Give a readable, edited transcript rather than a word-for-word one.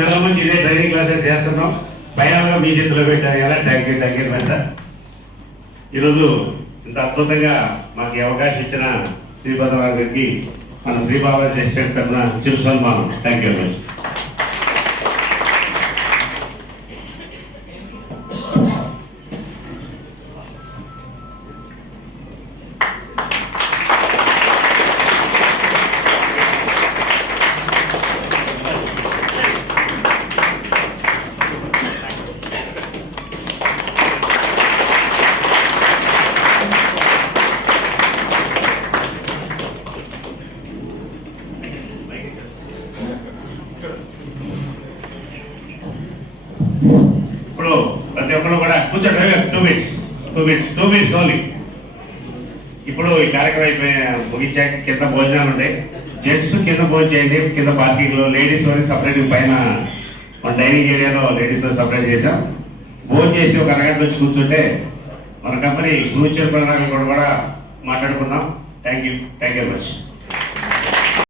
నెలల నుంచి ఇదే ట్రైనింగ్ క్లాసెస్ చేస్తున్నాం. భయాలుగా మీ చేతిలో పెట్టారు ఎలా థ్యాంక్ యూ సార్. ఈరోజు ఇంత అద్భుతంగా మాకు అవకాశం ఇచ్చిన శ్రీభద్రరావు గారికి మన శ్రీబాబా ఎస్టేట్ తరఫున చిరు సన్మానం. Thank you very much. ఇప్పుడు ప్రతి ఒక్కరు కూడా కూర్చోండి. 2 minutes ఓన్లీ. ఇప్పుడు ఈ కార్యక్రమం అయిపోయి ముగించాక కింద భోజనాలు ఉంటాయి. జెంట్స్ కింద భోజనం చేయండి, కింద పార్కింగ్లో. లేడీస్ వరకు సపరేట్ పైన మన డైనింగ్ ఏరియాలో లేడీస్ సపరేట్ చేసాం. భోజనం చేసి ఒక అరగంట వచ్చి కూర్చుంటే మన కంపెనీ ఫ్యూచర్ ప్రణాళిక కూడా మాట్లాడుకుందాం. Thank you very much.